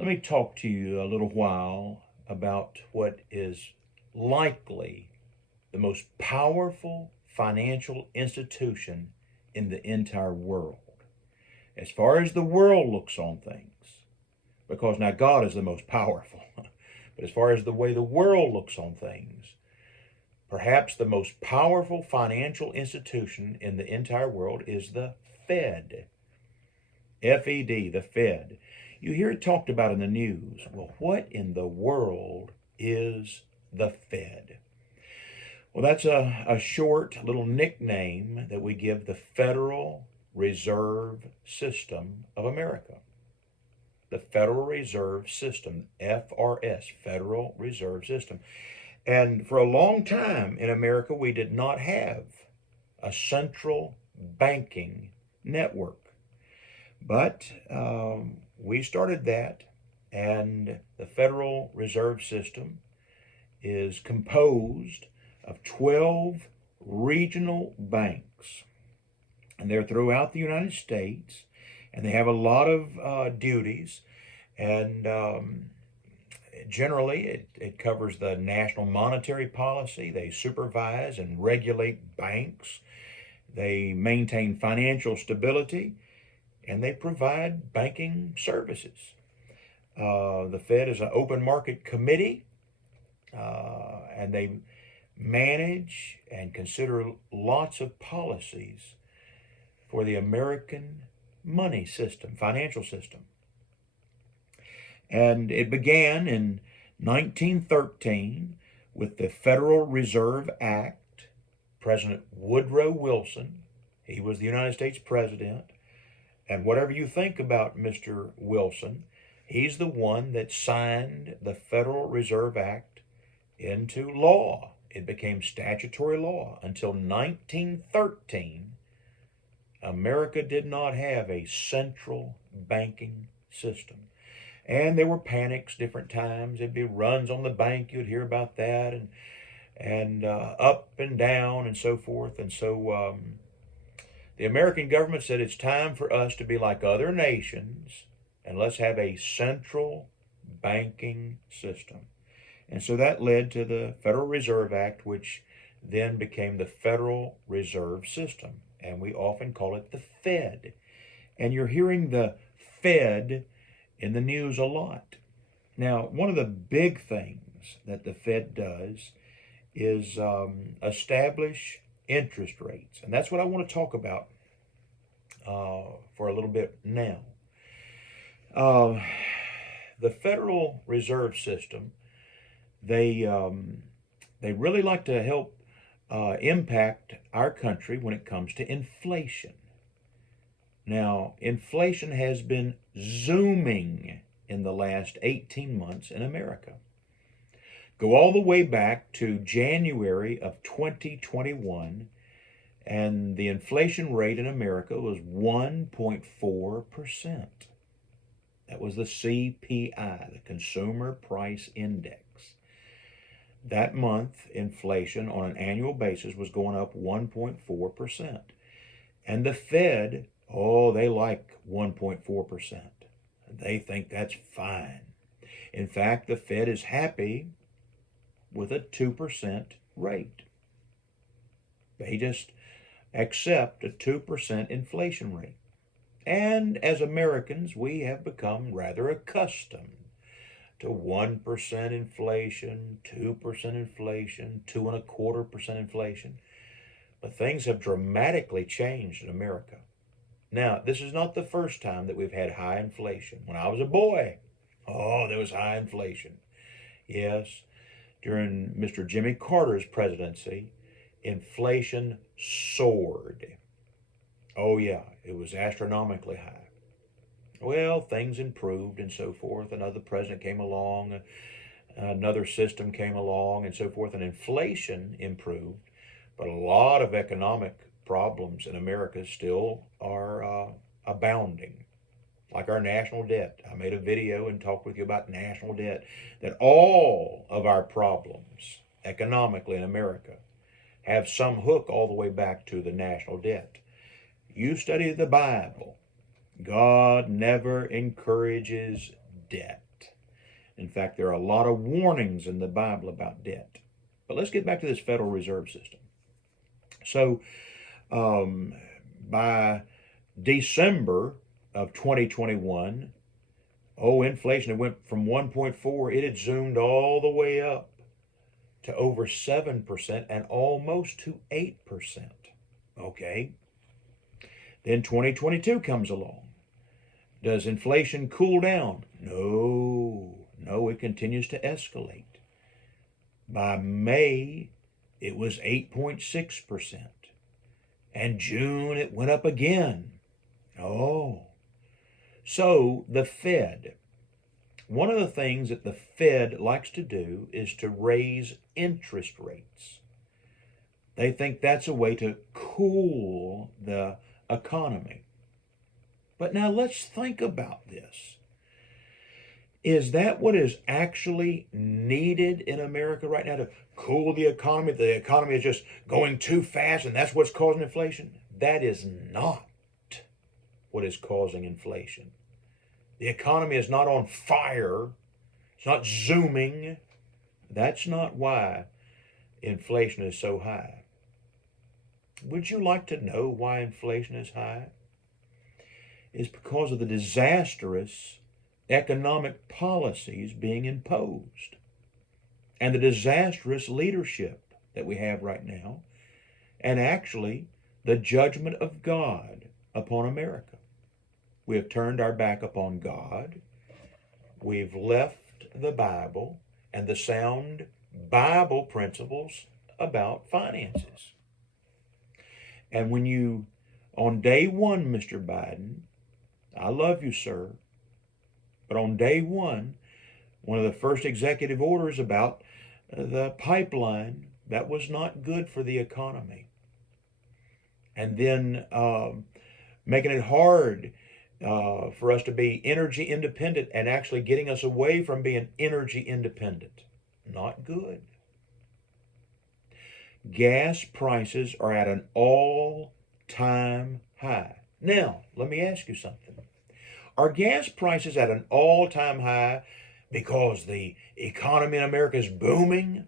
Let me talk to you a little while about what is likely the most powerful financial institution in the entire world. As far as the world looks on things, because now God is the most powerful, but as far as the way the world looks on things, perhaps the most powerful financial institution in the entire world is the Fed. FED, the Fed. You hear it talked about in the news. Well, what in the world is the Fed? Well, that's a short little nickname that we give the Federal Reserve System of America. The Federal Reserve System, FRS, Federal Reserve System. And for a long time in America, we did not have a central banking network. But we started that, and the Federal Reserve System is composed of 12 regional banks, and they're throughout the United States, and they have a lot of duties, and generally it covers the national monetary policy. They supervise and regulate banks. They maintain financial stability, and they provide banking services. The Fed is an open market committee, and they manage and consider lots of policies for the American money system, financial system. And it began in 1913 with the Federal Reserve Act. President Woodrow Wilson, he was the United States president. And whatever you think about Mr. Wilson, he's the one that signed the Federal Reserve Act into law. It became statutory law. Until 1913, America did not have a central banking system. And there were panics different times. There'd be runs on the bank. You'd hear about that, and up and down and so forth. And so the American government said it's time for us to be like other nations, and let's have a central banking system. And so that led to the Federal Reserve Act, which then became the Federal Reserve System. And we often call it the Fed. And you're hearing the Fed in the news a lot. Now, one of the big things that the Fed does is establish interest rates. And that's what I want to talk about for a little bit now. The Federal Reserve System, they really like to help impact our country when it comes to inflation. Now, inflation has been zooming in the last 18 months in America. Go all the way back to January of 2021, and the inflation rate in America was 1.4%. That was the CPI, the Consumer Price Index. That month, inflation on an annual basis was going up 1.4%. And the Fed, oh, they like 1.4%. They think that's fine. In fact, the Fed is happy with a 2% rate. They just accept a 2% inflation rate. And as Americans, we have become rather accustomed to 1% inflation, 2% inflation, 2.25% inflation. But things have dramatically changed in America. Now, this is not the first time that we've had high inflation. When I was a boy, oh, there was high inflation. Yes, during Mr. Jimmy Carter's presidency, inflation soared. Oh, yeah, it was astronomically high. Well, things improved and so forth. Another president came along, another system came along and so forth, and inflation improved. But a lot of economic problems in America still are abounding, like our national debt. I made a video and talked with you about national debt, that all of our problems economically in America have some hook all the way back to the national debt. You study the Bible, God never encourages debt. In fact, there are a lot of warnings in the Bible about debt. But let's get back to this Federal Reserve System. So by December of 2021, inflation had went from 1.4, it had zoomed all the way up to over 7% and almost to 8%. Okay. Then 2022 comes along. Does inflation cool down? No, it continues to escalate. By May, it was 8.6%. And June, it went up again. So the Fed, one of the things that the Fed likes to do is to raise interest rates. They think that's a way to cool the economy. But now let's think about this. Is that what is actually needed in America right now to cool the economy? The economy is just going too fast and that's what's causing inflation? That is not what is causing inflation. The economy is not on fire. It's not zooming. That's not why inflation is so high. Would you like to know why inflation is high? It's because of the disastrous economic policies being imposed and the disastrous leadership that we have right now, and actually the judgment of God upon America. We have turned our back upon God. We've left the Bible and the sound Bible principles about finances. And when you, on day one, Mr. Biden, I love you, sir, but on day one of the first executive orders about the pipeline, that was not good for the economy. And then making it hard for us to be energy independent and actually getting us away from being energy independent. Not good. Gas prices are at an all-time high. Now, let me ask you something. Are gas prices at an all-time high because the economy in America is booming?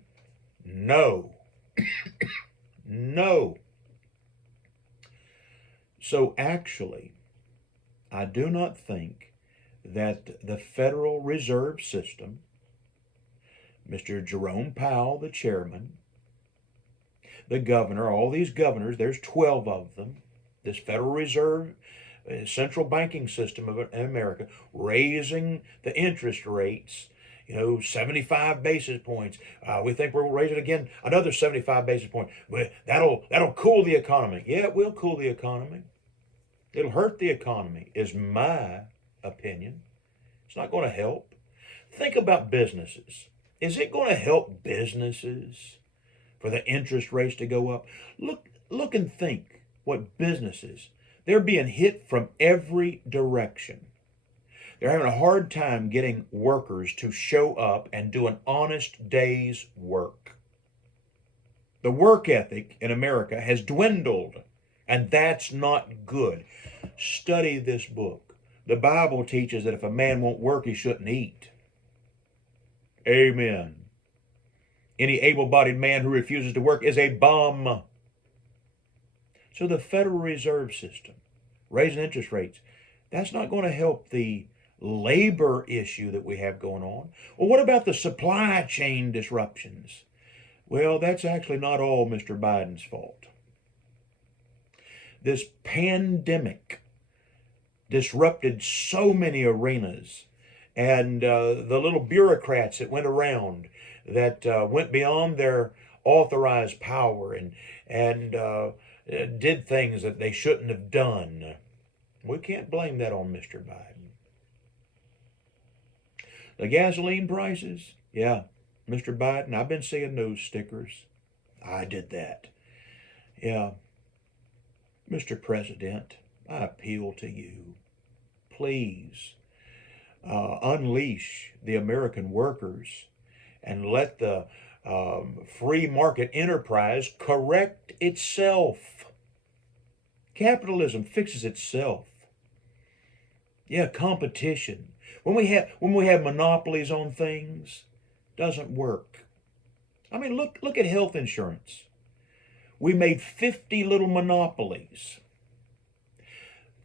No. No. So actually, I do not think that the Federal Reserve System, Mr. Jerome Powell, the chairman, the governor, all these governors, there's 12 of them, this Federal Reserve central banking system of America, raising the interest rates, 75 basis points. We think we'll raise it again, another 75 basis points. That'll cool the economy. Yeah, it will cool the economy. It'll hurt the economy, is my opinion. It's not going to help. Think about businesses. Is it going to help businesses for the interest rates to go up? Look and think what businesses, they're being hit from every direction. They're having a hard time getting workers to show up and do an honest day's work. The work ethic in America has dwindled, and that's not good. Study this book. The Bible teaches that if a man won't work, he shouldn't eat. Amen. Any able-bodied man who refuses to work is a bum. So the Federal Reserve System, raising interest rates, that's not going to help the labor issue that we have going on. Well, what about the supply chain disruptions? Well, that's actually not all Mr. Biden's fault. This pandemic disrupted so many arenas, and the little bureaucrats that went around that went beyond their authorized power and did things that they shouldn't have done. We can't blame that on Mr. Biden. The gasoline prices, yeah, Mr. Biden, I've been seeing those stickers. I did that. Yeah. Mr. President, I appeal to you. Please unleash the American workers and let the free market enterprise correct itself. Capitalism fixes itself. Yeah, competition. When we have monopolies on things, doesn't work. I mean, look at health insurance. We made 50 little monopolies.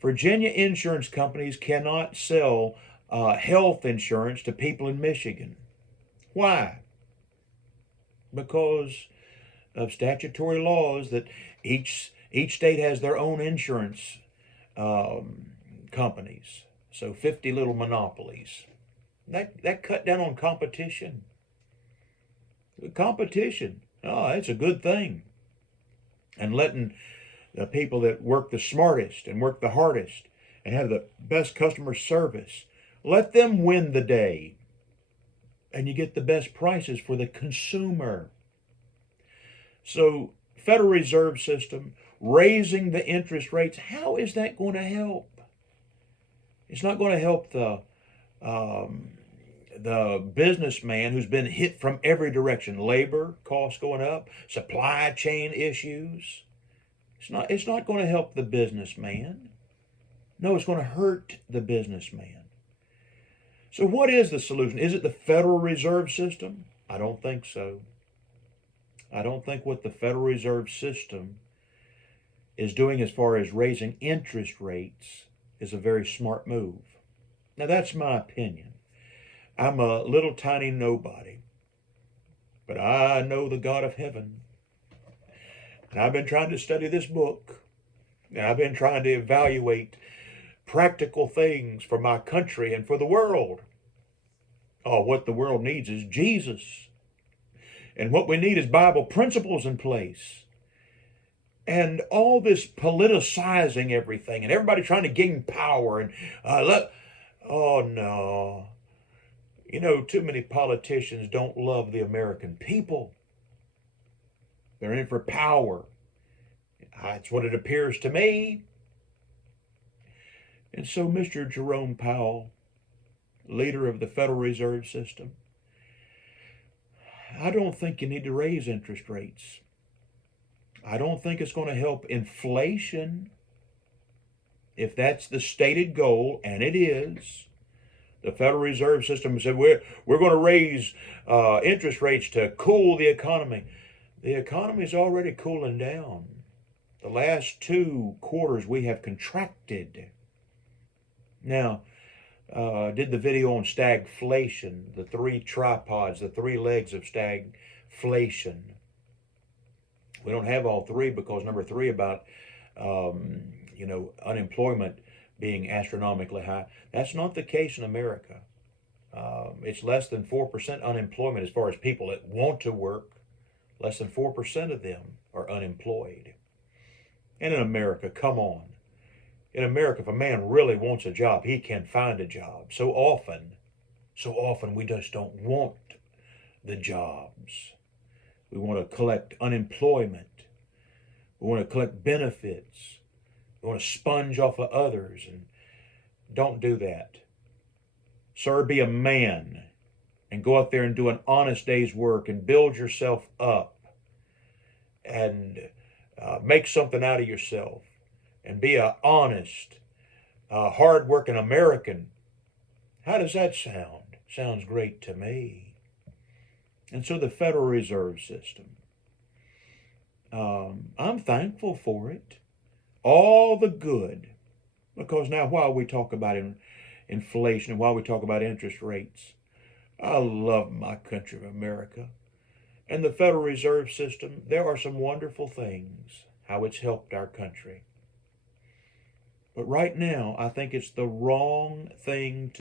Virginia insurance companies cannot sell health insurance to people in Michigan. Why? Because of statutory laws that each state has their own insurance companies. So 50 little monopolies. That cut down on competition. Competition. Oh, it's a good thing. And letting the people that work the smartest and work the hardest and have the best customer service, let them win the day. And you get the best prices for the consumer. So, Federal Reserve System, raising the interest rates, how is that going to help? It's not going to help the businessman who's been hit from every direction. Labor costs going up, supply chain issues. It's not going to help the businessman. No, it's going to hurt the businessman. So what is the solution? Is it the Federal Reserve System? I don't think so. I don't think what the Federal Reserve System is doing as far as raising interest rates is a very smart move. Now, that's my opinion. I'm a little tiny nobody, but I know the God of heaven. And I've been trying to study this book, and I've been trying to evaluate practical things for my country and for the world. Oh, what the world needs is Jesus. And what we need is Bible principles in place. And all this politicizing everything and everybody trying to gain power and oh no. You know, too many politicians don't love the American people. They're in for power. That's what it appears to me. And so, Mr. Jerome Powell, leader of the Federal Reserve System, I don't think you need to raise interest rates. I don't think it's going to help inflation. If that's the stated goal, and it is, the Federal Reserve System said we're going to raise interest rates to cool the economy. The economy is already cooling down. The last 2 quarters we have contracted. Now, did the video on stagflation, the 3 tripods, the 3 legs of stagflation. We don't have all 3 because number 3 about unemployment being astronomically high. That's not the case in America. It's less than 4% unemployment as far as people that want to work. Less than 4% of them are unemployed. And in America, come on. In America, if a man really wants a job, he can find a job. So often we just don't want the jobs. We want to collect unemployment. We want to collect benefits. We want to sponge off of others, and don't do that. Sir, be a man and go out there and do an honest day's work and build yourself up and make something out of yourself and be an honest, hard-working American. How does that sound? Sounds great to me. And so the Federal Reserve System, I'm thankful for it. All the good. Because now while we talk about inflation and while we talk about interest rates, I love my country of America. And the Federal Reserve System, there are some wonderful things, how it's helped our country. But right now, I think it's the wrong thing to